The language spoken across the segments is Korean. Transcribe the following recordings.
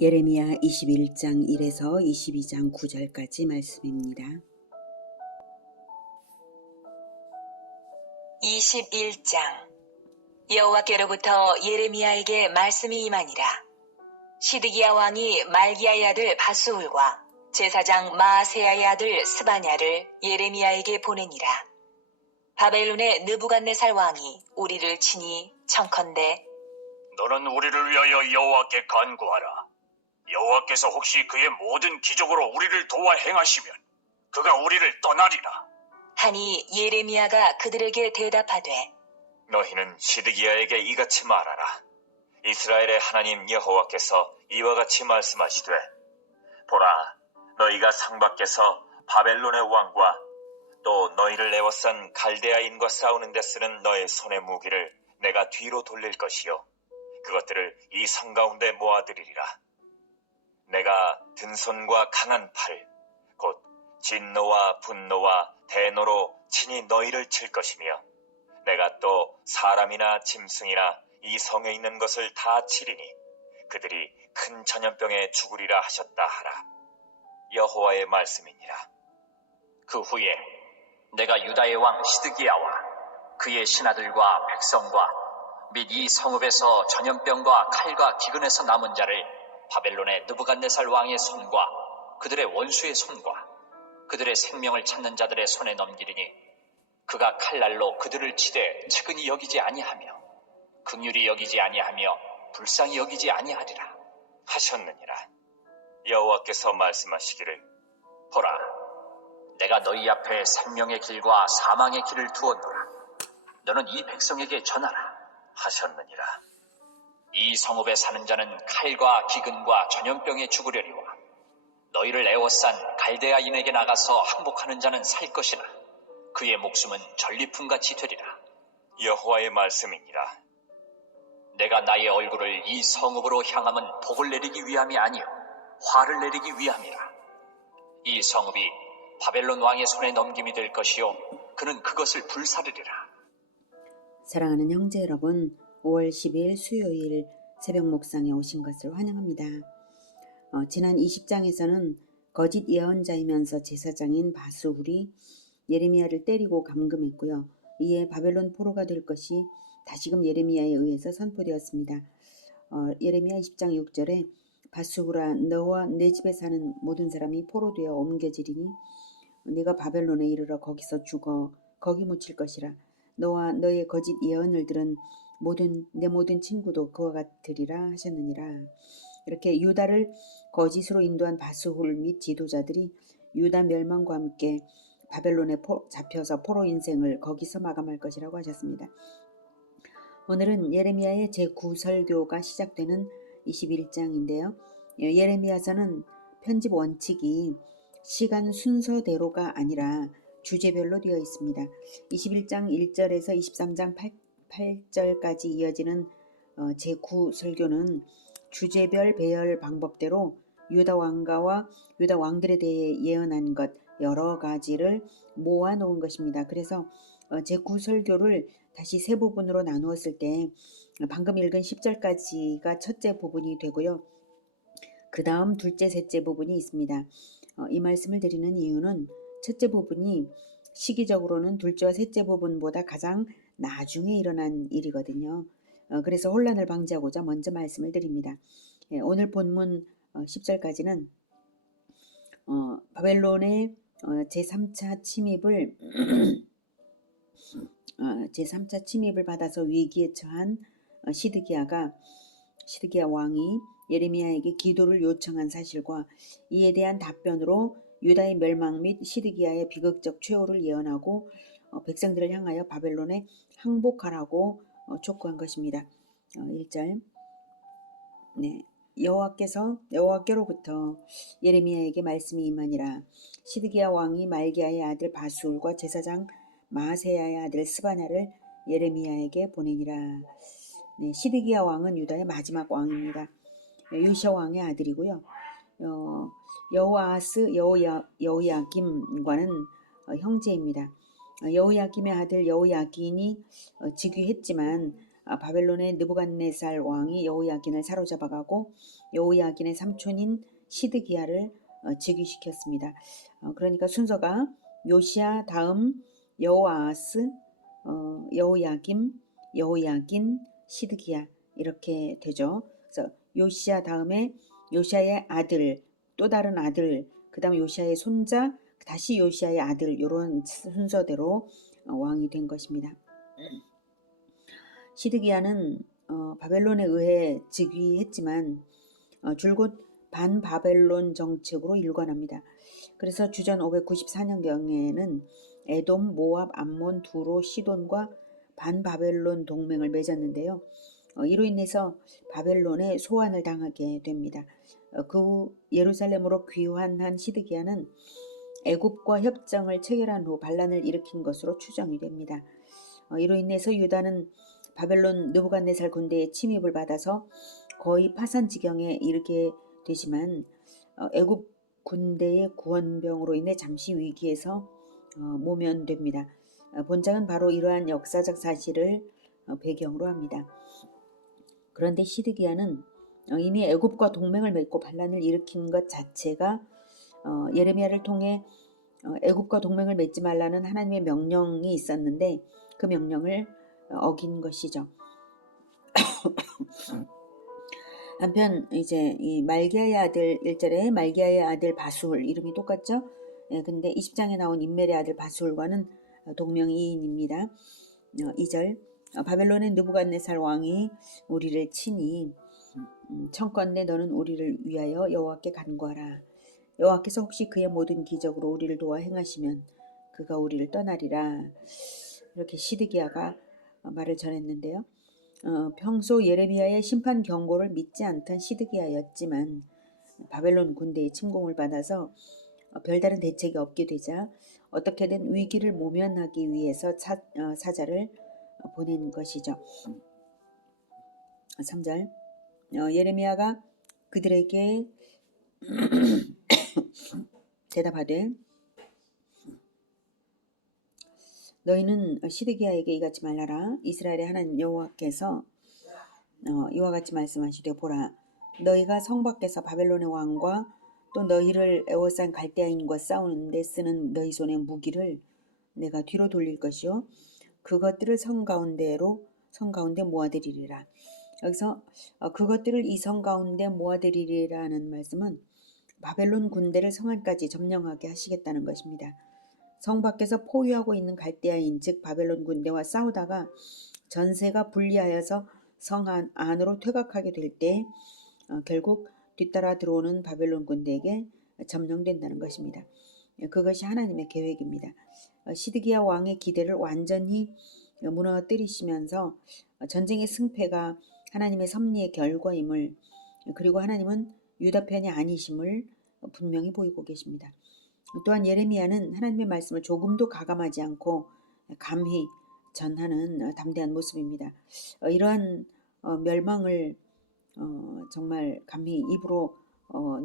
예레미야 21장 1에서 22장 9절까지 말씀입니다. 21장. 여호와께로부터 예레미야에게 말씀이 임하니라. 시드기야 왕이 말기야의 아들 바스훌과 제사장 마아세야의 아들 스바냐를 예레미야에게 보내니라. 바벨론의 느부갓네살 왕이 우리를 치니 청컨대 너는 우리를 위하여 여호와께 간구하라. 여호와께서 혹시 그의 모든 기적으로 우리를 도와 행하시면 그가 우리를 떠나리라. 하니 예레미야가 그들에게 대답하되 너희는 시드기야에게 이같이 말하라. 이스라엘의 하나님 여호와께서 이와 같이 말씀하시되, 보라, 너희가 상밖에서 바벨론의 왕과 또 너희를 에워싼 갈대아인과 싸우는 데 쓰는 너의 손의 무기를 내가 뒤로 돌릴 것이요 그것들을 이 성 가운데 모아들이리라. 내가 든손과 강한 팔, 곧 진노와 분노와 대노로 친히 너희를 칠 것이며, 내가 또 사람이나 짐승이나 이 성에 있는 것을 다 치리니 그들이 큰 전염병에 죽으리라 하셨다 하라. 여호와의 말씀이니라. 그 후에 내가 유다의 왕 시드기야와 그의 신하들과 백성과 및 이 성읍에서 전염병과 칼과 기근에서 남은 자를 바벨론의 느부갓네살 왕의 손과 그들의 원수의 손과 그들의 생명을 찾는 자들의 손에 넘기리니 그가 칼날로 그들을 치되 측은히 여기지 아니하며 긍휼히 여기지 아니하며 불쌍히 여기지 아니하리라 하셨느니라. 여호와께서 말씀하시기를, 보라, 내가 너희 앞에 생명의 길과 사망의 길을 두었노라. 너는 이 백성에게 전하라 하셨느니라. 이 성읍에 사는 자는 칼과 기근과 전염병에 죽으려니와 너희를 에워싼 갈대아인에게 나가서 항복하는 자는 살 것이나 그의 목숨은 전리품같이 되리라. 여호와의 말씀이니라. 내가 나의 얼굴을 이 성읍으로 향함은 복을 내리기 위함이 아니요 화를 내리기 위함이라. 이 성읍이 바벨론 왕의 손에 넘김이 될 것이요 그는 그것을 불사르리라. 사랑하는 형제 여러분, 5월 10일 수요일 새벽 목상에 오신 것을 환영합니다. 지난 20장에서는 거짓 예언자이면서 제사장인 바스훌이 예레미야를 때리고 감금했고요. 이에 바벨론 포로가 될 것이 다시금 예레미야에 의해서 선포되었습니다. 예레미야 20장 6절에 바스훌아, 너와 내 집에 사는 모든 사람이 포로되어 옮겨지리니 네가 바벨론에 이르러 거기서 죽어 거기 묻힐 것이라. 너와 너의 거짓 예언을 들은 내 모든 친구도 그와 같으리라 하셨느니라. 이렇게 유다를 거짓으로 인도한 바스훌 및 지도자들이 유다 멸망과 함께 바벨론에 잡혀서 포로 인생을 거기서 마감할 것이라고 하셨습니다. 오늘은 예레미야의 제9설교가 시작되는 21장인데요. 예레미야서는 편집 원칙이 시간 순서대로가 아니라 주제별로 되어 있습니다. 21장 1절에서 23장 8절까지 이어지는 제9설교는 주제별 배열 방법대로 유다 왕가와 유다 왕들에 대해 예언한 것 여러 가지를 모아놓은 것입니다. 그래서 제9설교를 다시 세 부분으로 나누었을 때 방금 읽은 10절까지가 첫째 부분이 되고요. 그 다음 둘째, 셋째 부분이 있습니다. 이 말씀을 드리는 이유는 첫째 부분이 시기적으로는 둘째와 셋째 부분보다 가장 나중에 일어난 일이거든요. 그래서 혼란을 방지하고자 먼저 말씀을 드립니다. 오늘 본문 10절까지는 바벨론의 제3차 침입을 제3차 침입을 받아서 위기에 처한 시드기야 왕이 예레미야에게 기도를 요청한 사실과 이에 대한 답변으로 유다의 멸망 및 시드기야의 비극적 최후를 예언하고 백성들을 향하여 바벨론에 항복하라고 촉구한 것입니다. 1절 여호와께로부터 예레미야에게 말씀이 임하니라. 시드기야 왕이 말기야의 아들 바스훌과 제사장 마아세야의 아들 스바냐를 예레미야에게 보내니라. 시드기야 왕은 유다의 마지막 왕입니다. 요시야 왕의 아들이고요. 여호아스 여호야김과는 형제입니다. 여호야김의 아들 여호야긴이 즉위했지만 바벨론의 느부갓네살 왕이 여호야긴을 사로잡아가고 여호야긴의 삼촌인 시드기야를 즉위시켰습니다. 그러니까 순서가 요시야 다음 여호아하스, 여호야김, 여호야긴, 시드기야 이렇게 되죠. 그래서 요시야 다음에 요시야의 아들, 또 다른 아들, 그 다음 요시야의 손자, 다시 요시야의 아들 이런 순서대로 왕이 된 것입니다. 시드기야는 바벨론에 의해 즉위했지만 줄곧 반바벨론 정책으로 일관합니다. 그래서 주전 594년경에는 에돔, 모압, 암몬, 두로, 시돈과 반바벨론 동맹을 맺었는데요. 이로 인해서 바벨론에 소환을 당하게 됩니다. 그 후 예루살렘으로 귀환한 시드기야는 애굽과 협정을 체결한 후 반란을 일으킨 것으로 추정이 됩니다. 이로 인해서 유다는 바벨론 느부갓네살 군대의 침입을 받아서 거의 파산 지경에 이르게 되지만 애굽 군대의 구원병으로 인해 잠시 위기에서 모면됩니다. 본장은 바로 이러한 역사적 사실을 배경으로 합니다. 그런데 시드기야는 이미 애굽과 동맹을 맺고 반란을 일으킨 것 자체가 예레미야를 통해 애굽과 동맹을 맺지 말라는 하나님의 명령이 있었는데 그 명령을 어긴 것이죠. 한편 이제 이 말기야의 아들 1절에 말기야의 아들 바술 이름이 똑같죠? 근데 20장에 나온 임멜의 아들 바술과는 동명이인입니다. 2절 바벨론의 느부갓네살 왕이 우리를 치니 청컨대 너는 우리를 위하여 여호와께 간구하라. 여호와께서 혹시 그의 모든 기적으로 우리를 도와 행하시면 그가 우리를 떠나리라. 이렇게 시드기야가 말을 전했는데요. 평소 예레미야의 심판 경고를 믿지 않던 시드기야였지만 바벨론 군대의 침공을 받아서 별다른 대책이 없게 되자 어떻게든 위기를 모면하기 위해서 사자를 보낸 것이죠. 3절 예레미야가 그들에게 대답하되 너희는 시드기야에게 이같이 말하라. 이스라엘의 하나님 여호와께서 이와 같이 말씀하시되 보라 너희가 성 밖에서 바벨론의 왕과 또 너희를 애워싼 갈대아인과 싸우는데 쓰는 너희 손의 무기를 내가 뒤로 돌릴 것이요 그것들을 성 가운데 모아들이리라. 여기서 그것들을 이 성 가운데 모아들이리라는 말씀은 바벨론 군대를 성 안까지 점령하게 하시겠다는 것입니다. 성 밖에서 포위하고 있는 갈대아인 즉 바벨론 군대와 싸우다가 전세가 불리하여서 성 안으로 퇴각하게 될 때 결국 뒤따라 들어오는 바벨론 군대에게 점령된다는 것입니다. 그것이 하나님의 계획입니다. 시드기야 왕의 기대를 완전히 무너뜨리시면서 전쟁의 승패가 하나님의 섭리의 결과임을 그리고 하나님은 유다 편이 아니심을 분명히 보이고 계십니다. 또한 예레미야는 하나님의 말씀을 조금도 가감하지 않고 감히 전하는 담대한 모습입니다. 이러한 멸망을 정말 감히 입으로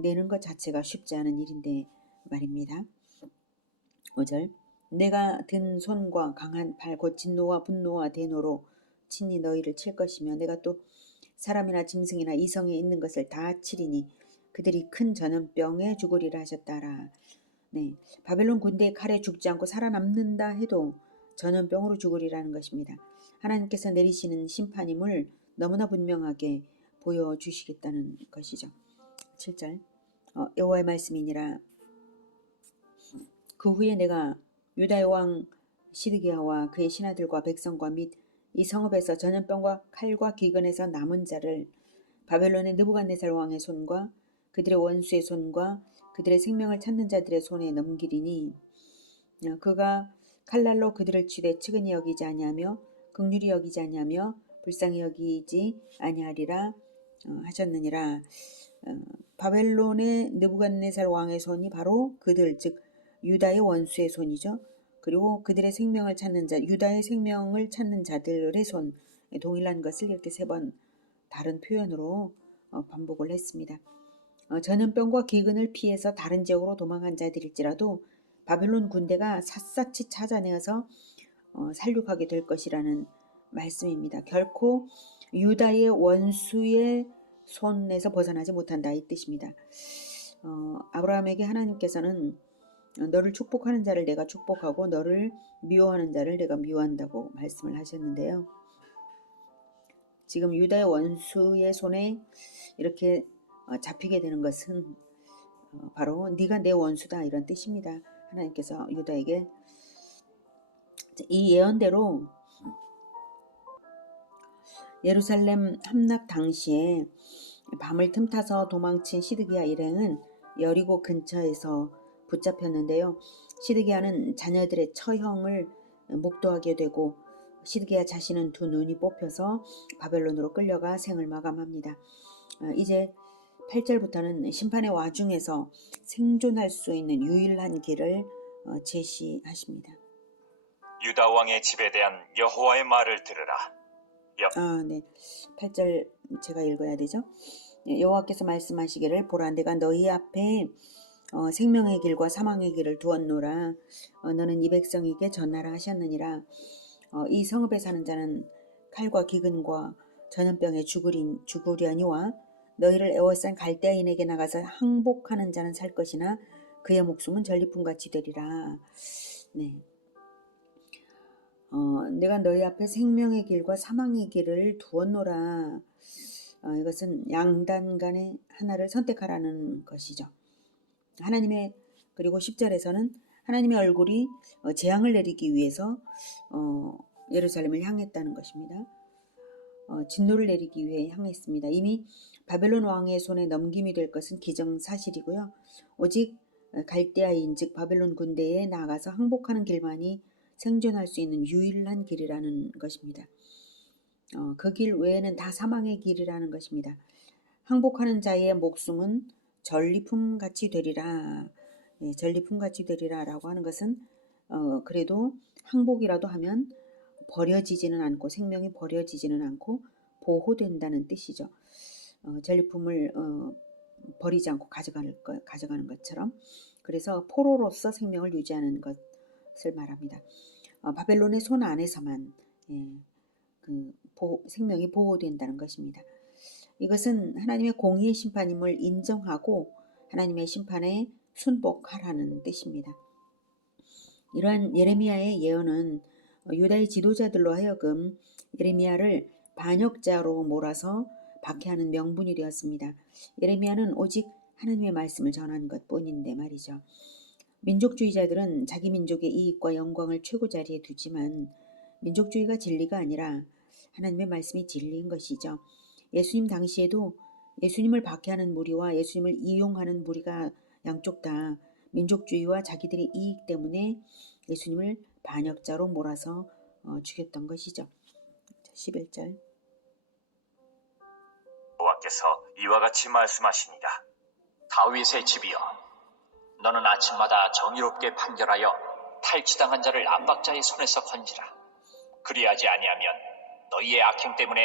내는 것 자체가 쉽지 않은 일인데 말입니다. 5절 내가 든 손과 강한 팔 곧 진노와 분노와 대노로 친히 너희를 칠 것이며 내가 또 사람이나 짐승이나 이성에 있는 것을 다 치리니 그들이 큰 전염병에 죽으리라 하셨다라. 네, 바벨론 군대의 칼에 죽지 않고 살아남는다 해도 전염병으로 죽으리라는 것입니다. 하나님께서 내리시는 심판임을 너무나 분명하게 보여주시겠다는 것이죠. 7절 여호와의 말씀이니라. 그 후에 내가 유다의 왕 시드기야와 그의 신하들과 백성과 및 이 성읍에서 전염병과 칼과 기근에서 남은 자를 바벨론의 느부갓네살 왕의 손과 그들의 원수의 손과 그들의 생명을 찾는 자들의 손에 넘기리니 그가 칼날로 그들을 치되 측은히 여기지 아니하며 긍휼히 여기지 아니하며 불쌍히 여기지 아니하리라 하셨느니라. 바벨론의 느부갓네살 왕의 손이 바로 그들 즉 유다의 원수의 손이죠. 그리고 그들의 생명을 찾는 자 유다의 생명을 찾는 자들의 손 동일한 것을 이렇게 3번 다른 표현으로 반복을 했습니다. 전염병과 기근을 피해서 다른 지역으로 도망한 자들일지라도 바벨론 군대가 샅샅이 찾아내어서 살육하게 될 것이라는 말씀입니다. 결코 유다의 원수의 손에서 벗어나지 못한다 이 뜻입니다. 아브라함에게 하나님께서는 너를 축복하는 자를 내가 축복하고 너를 미워하는 자를 내가 미워한다고 말씀을 하셨는데요. 지금 유다의 원수의 손에 이렇게 잡히게 되는 것은 바로 네가 내 원수다 이런 뜻입니다. 하나님께서 유다에게 이 예언대로 예루살렘 함락 당시에 밤을 틈타서 도망친 시드기야 일행은 여리고 근처에서 붙잡혔는데요. 시드기야는 자녀들의 처형을 목도하게 되고 시드기야 자신은 두 눈이 뽑혀서 바벨론으로 끌려가 생을 마감합니다. 이제 8절부터는 심판의 와중에서 생존할 수 있는 유일한 길을 제시하십니다. 유다 왕의 집에 대한 여호와의 말을 들으라. 네. 8절 제가 읽어야 되죠. 여호와께서 말씀하시기를 보라 내가 너희 앞에 생명의 길과 사망의 길을 두었노라. 너는 이 백성에게 전하라 하셨느니라. 이 성읍에 사는 자는 칼과 기근과 전염병에 죽으려니와 너희를 애워싼 갈대아인에게 나가서 항복하는 자는 살 것이나 그의 목숨은 전리품같이 되리라. 네. 내가 너희 앞에 생명의 길과 사망의 길을 두었노라. 이것은 양단 간의 하나를 선택하라는 것이죠. 그리고 10절에서는 하나님의 얼굴이 재앙을 내리기 위해서 예루살렘을 향했다는 것입니다. 진노를 내리기 위해 향했습니다. 이미 바벨론 왕의 손에 넘김이 될 것은 기정사실이고요. 오직 갈대아인 즉 바벨론 군대에 나아가서 항복하는 길만이 생존할 수 있는 유일한 길이라는 것입니다. 그 길 외에는 다 사망의 길이라는 것입니다. 항복하는 자의 목숨은 전리품같이 되리라. 전리품같이 되리라라고 하는 것은 그래도 항복이라도 하면 버려지지는 않고 생명이 버려지지는 않고 보호된다는 뜻이죠. 전리품을 버리지 않고 가져가는 것처럼 그래서 포로로서 생명을 유지하는 것을 말합니다. 바벨론의 손 안에서만 생명이 보호된다는 것입니다. 이것은 하나님의 공의의 심판임을 인정하고 하나님의 심판에 순복하라는 뜻입니다. 이러한 예레미야의 예언은 유다의 지도자들로 하여금 예레미야를 반역자로 몰아서 박해하는 명분이 되었습니다. 예레미야는 오직 하나님의 말씀을 전한 것뿐인데 말이죠. 민족주의자들은 자기 민족의 이익과 영광을 최고 자리에 두지만 민족주의가 진리가 아니라 하나님의 말씀이 진리인 것이죠. 예수님 당시에도 예수님을 박해하는 무리와 예수님을 이용하는 무리가 양쪽 다 민족주의와 자기들의 이익 때문에 예수님을 반역자로 몰아서 죽였던 것이죠. 11절 여호와께서 이와 같이 말씀하십니다. 다윗의 집이여 너는 아침마다 정의롭게 판결하여 탈취당한 자를 압박자의 손에서 건지라. 그리하지 아니하면 너희의 악행 때문에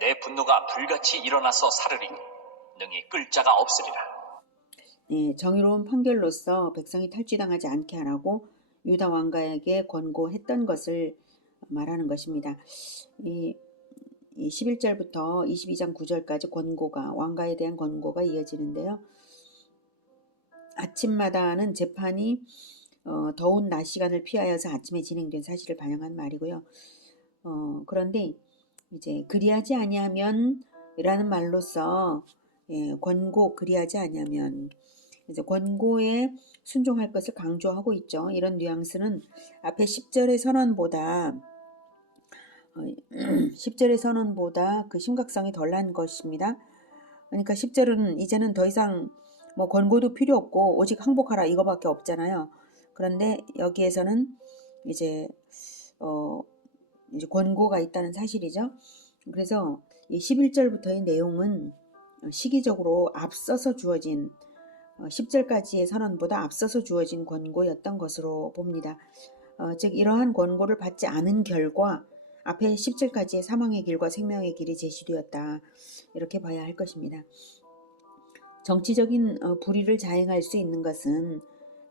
내 분노가 불같이 일어나서 사르리 능히 끌 자가 없으리라. 네, 정의로운 판결로서 백성이 탈취당하지 않게 하라고 유다 왕가에게 권고했던 것을 말하는 것입니다. 이 11절부터 22장 9절까지 왕가에 대한 권고가 이어지는데요. 아침마다는 재판이 더운 낮 시간을 피하여서 아침에 진행된 사실을 반영한 말이고요. 그런데 이제 그리하지 아니하면 이라는 말로서 그리하지 아니하면 이제 권고에 순종할 것을 강조하고 있죠. 이런 뉘앙스는 앞에 10절의 선언보다 그 심각성이 덜한 것입니다. 그러니까 10절은 이제는 더 이상 뭐 권고도 필요 없고 오직 항복하라 이거밖에 없잖아요. 그런데 여기에서는 이제 권고가 있다는 사실이죠. 그래서 이 11절부터의 내용은 시기적으로 앞서서 주어진 10절까지의 선언보다 앞서서 주어진 권고였던 것으로 봅니다. 즉 이러한 권고를 받지 않은 결과 앞에 10절까지의 사망의 길과 생명의 길이 제시되었다. 이렇게 봐야 할 것입니다. 정치적인 불의를 자행할 수 있는 것은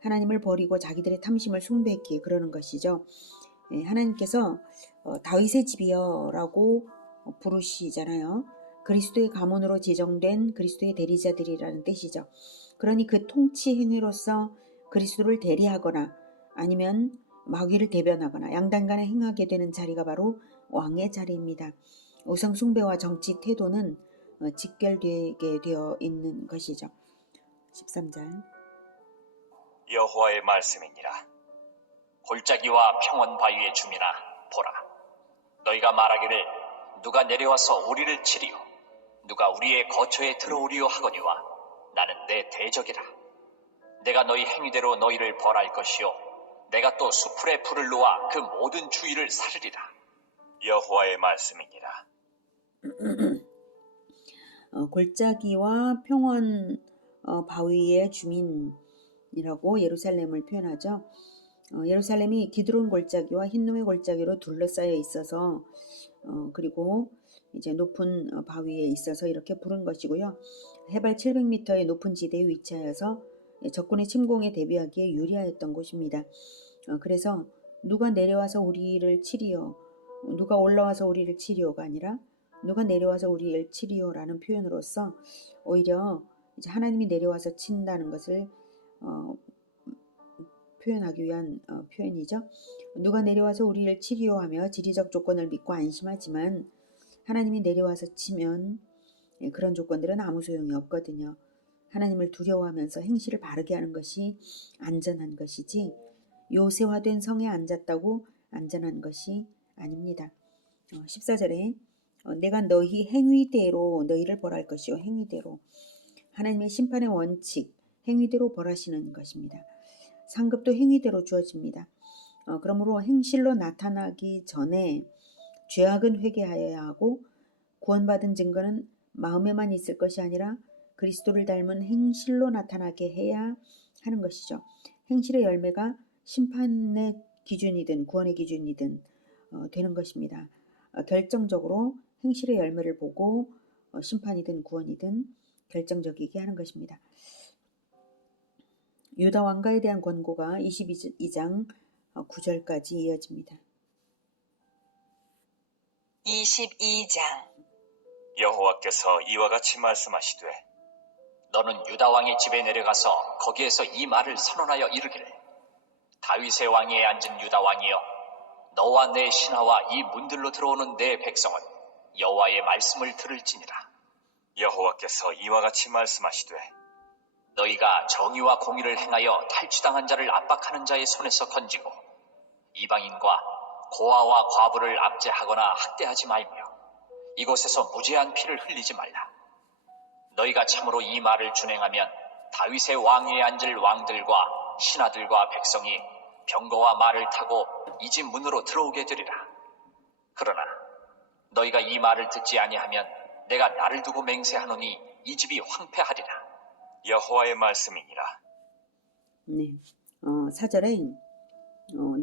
하나님을 버리고 자기들의 탐심을 숭배했기에 그러는 것이죠. 하나님께서 다윗의 집이여라고 부르시잖아요. 그리스도의 가문으로 지정된 그리스도의 대리자들이라는 뜻이죠. 그러니 그 통치 행위로서 그리스도를 대리하거나 아니면 마귀를 대변하거나 양단간에 행하게 되는 자리가 바로 왕의 자리입니다. 우상 숭배와 정치 태도는 직결되게 되어 있는 것이죠. 13절 여호와의 말씀이니라. 골짜기와 평원 바위의 주민아 보라, 너희가 말하기를 누가 내려와서 우리를 치리요 누가 우리의 거처에 들어오리요 하거니와 나는 내 대적이라. 내가 너희 행위대로 너희를 벌할 것이요 내가 또 수풀에 불을 놓아 그 모든 주위를 사르리라. 여호와의 말씀이니라. 골짜기와 평원 바위의 주민이라고 예루살렘을 표현하죠. 예루살렘이 기드론 골짜기와 흰놈의 골짜기로 둘러싸여 있어서 그리고 이제 높은 바위에 있어서 이렇게 부른 것이고요. 해발 700m의 높은 지대에 위치하여서 적군의 침공에 대비하기에 유리하였던 곳입니다. 그래서 누가 내려와서 우리를 치리요, 누가 올라와서 우리를 치리요가 아니라 누가 내려와서 우리를 치리요라는 표현으로서 오히려 이제 하나님이 내려와서 친다는 것을 표현하기 위한 표현이죠. 누가 내려와서 우리를 치리요 하며 지리적 조건을 믿고 안심하지만 하나님이 내려와서 치면 그런 조건들은 아무 소용이 없거든요. 하나님을 두려워하면서 행실을 바르게 하는 것이 안전한 것이지 요새화된 성에 앉았다고 안전한 것이 아닙니다. 14절에 내가 너희 행위대로 너희를 벌할 것이요 행위대로 하나님의 심판의 원칙 행위대로 벌하시는 것입니다. 상급도 행위대로 주어집니다. 그러므로 행실로 나타나기 전에 죄악은 회개하여야 하고 구원받은 증거는 마음에만 있을 것이 아니라 그리스도를 닮은 행실로 나타나게 해야 하는 것이죠. 행실의 열매가 심판의 기준이든 구원의 기준이든 되는 것입니다. 결정적으로 행실의 열매를 보고 심판이든 구원이든 결정적이게 하는 것입니다. 유다 왕가에 대한 권고가 22장 9절까지 이어집니다. 22장 여호와께서 이와 같이 말씀하시되 너는 유다 왕의 집에 내려가서 거기에서 이 말을 선언하여 이르기를 다윗의 왕위에 앉은 유다 왕이여, 너와 내 신하와 이 문들로 들어오는 내 백성은 여호와의 말씀을 들을지니라. 여호와께서 이와 같이 말씀하시되 너희가 정의와 공의를 행하여 탈취당한 자를 압박하는 자의 손에서 건지고 이방인과 고아와 과부를 압제하거나 학대하지 말며 이곳에서 무죄한 피를 흘리지 말라. 너희가 참으로 이 말을 준행하면 다윗의 왕위에 앉을 왕들과 신하들과 백성이 병거와 말을 타고 이 집 문으로 들어오게 되리라. 그러나 너희가 이 말을 듣지 아니하면 내가 나를 두고 맹세하노니 이 집이 황폐하리라. 여호와의 말씀이니라. 네, 4절에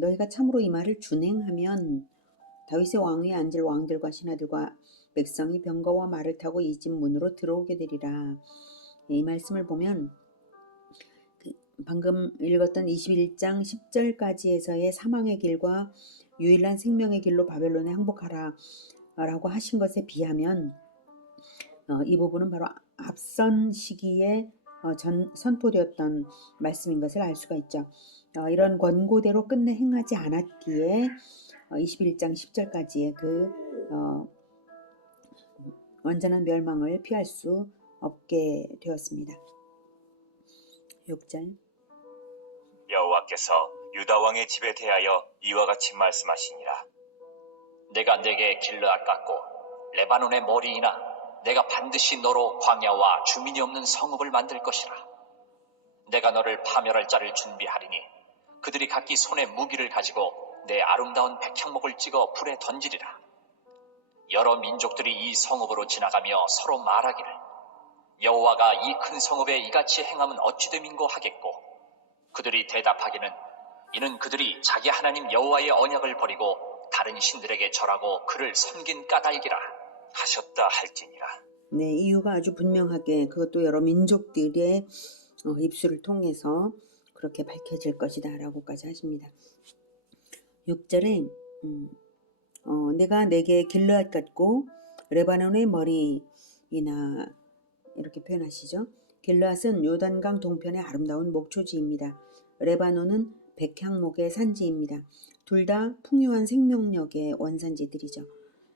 너희가 참으로 이 말을 준행하면 다윗의 왕위에 앉을 왕들과 신하들과 백성이 병거와 말을 타고 이 집 문으로 들어오게 되리라. 이 말씀을 보면 방금 읽었던 21장 10절까지에서의 사망의 길과 유일한 생명의 길로 바벨론에 항복하라 라고 하신 것에 비하면 이 부분은 바로 앞선 시기에 선포되었던 말씀인 것을 알 수가 있죠. 이런 권고대로 끝내 행하지 않았기에 21장 10절까지의 그 완전한 멸망을 피할 수 없게 되었습니다. 6절 여호와께서 유다 왕의 집에 대하여 이와 같이 말씀하시니라. 내가 내게 길르앗 같고 레바논의 머리이나 내가 반드시 너로 광야와 주민이 없는 성읍을 만들 것이라. 내가 너를 파멸할 자를 준비하리니 그들이 각기 손에 무기를 가지고 내 아름다운 백향목을 찍어 불에 던지리라. 여러 민족들이 이 성읍으로 지나가며 서로 말하기를 여호와가 이 큰 성읍에 이같이 행함은 어찌 됨인고 하겠고, 그들이 대답하기는 이는 그들이 자기 하나님 여호와의 언약을 버리고 다른 신들에게 절하고 그를 섬긴 까닭이라 하셨다 할지니라. 네, 이유가 아주 분명하게 그것도 여러 민족들의 입술을 통해서 그렇게 밝혀질 것이다 라고까지 하십니다. 6절에 내가 내게 길르앗 같고 레바논의 머리이나 이렇게 표현하시죠. 길르앗은 요단강 동편의 아름다운 목초지입니다. 레바논은 백향목의 산지입니다. 둘 다 풍요한 생명력의 원산지들이죠.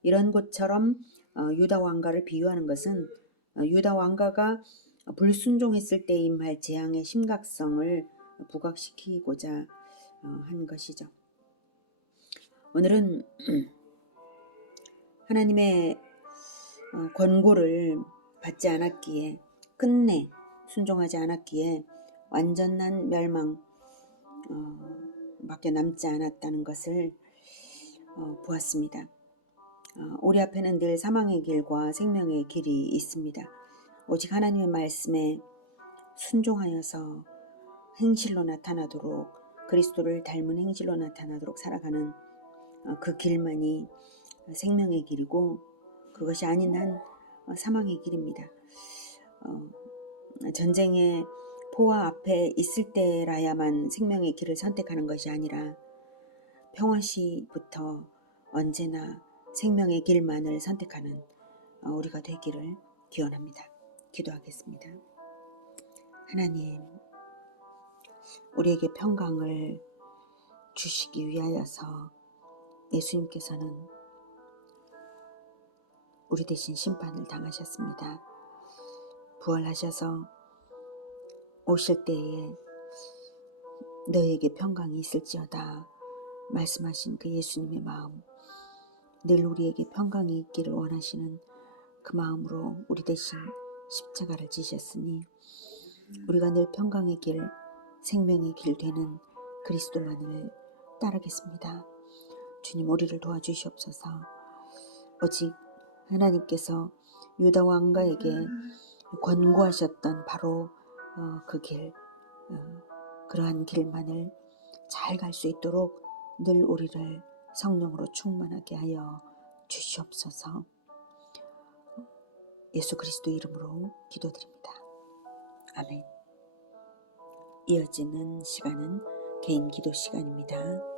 이런 곳처럼 유다 왕가를 비유하는 것은 유다 왕가가 불순종했을 때 임할 재앙의 심각성을 부각시키고자 한 것이죠. 오늘은 하나님의 권고를 받지 않았기에, 끝내 순종하지 않았기에 완전한 멸망 밖에 남지 않았다는 것을 보았습니다. 우리 앞에는 늘 사망의 길과 생명의 길이 있습니다. 오직 하나님의 말씀에 순종하여서 행실로 나타나도록, 그리스도를 닮은 행실로 나타나도록 살아가는 그 길만이 생명의 길이고, 그것이 아닌 한 사망의 길입니다. 전쟁의 포화 앞에 있을 때라야만 생명의 길을 선택하는 것이 아니라 평화시부터 언제나 생명의 길만을 선택하는 우리가 되기를 기원합니다. 기도하겠습니다. 하나님, 우리에게 평강을 주시기 위하여서 예수님께서는 우리 대신 심판을 당하셨습니다. 부활하셔서 오실 때에 너에게 평강이 있을지어다 말씀하신 그 예수님의 마음, 늘 우리에게 평강이 있기를 원하시는 그 마음으로 우리 대신 십자가를 지셨으니 우리가 늘 평강의 길, 생명의 길 되는 그리스도만을 따르겠습니다. 주님, 우리를 도와주시옵소서. 오직 하나님께서 유다 왕가에게 권고하셨던 바로 그 길, 그러한 길만을 잘 갈 수 있도록 늘 우리를 성령으로 충만하게 하여 주시옵소서. 예수 그리스도 이름으로 기도드립니다. 아멘. 이어지는 시간은 개인 기도 시간입니다.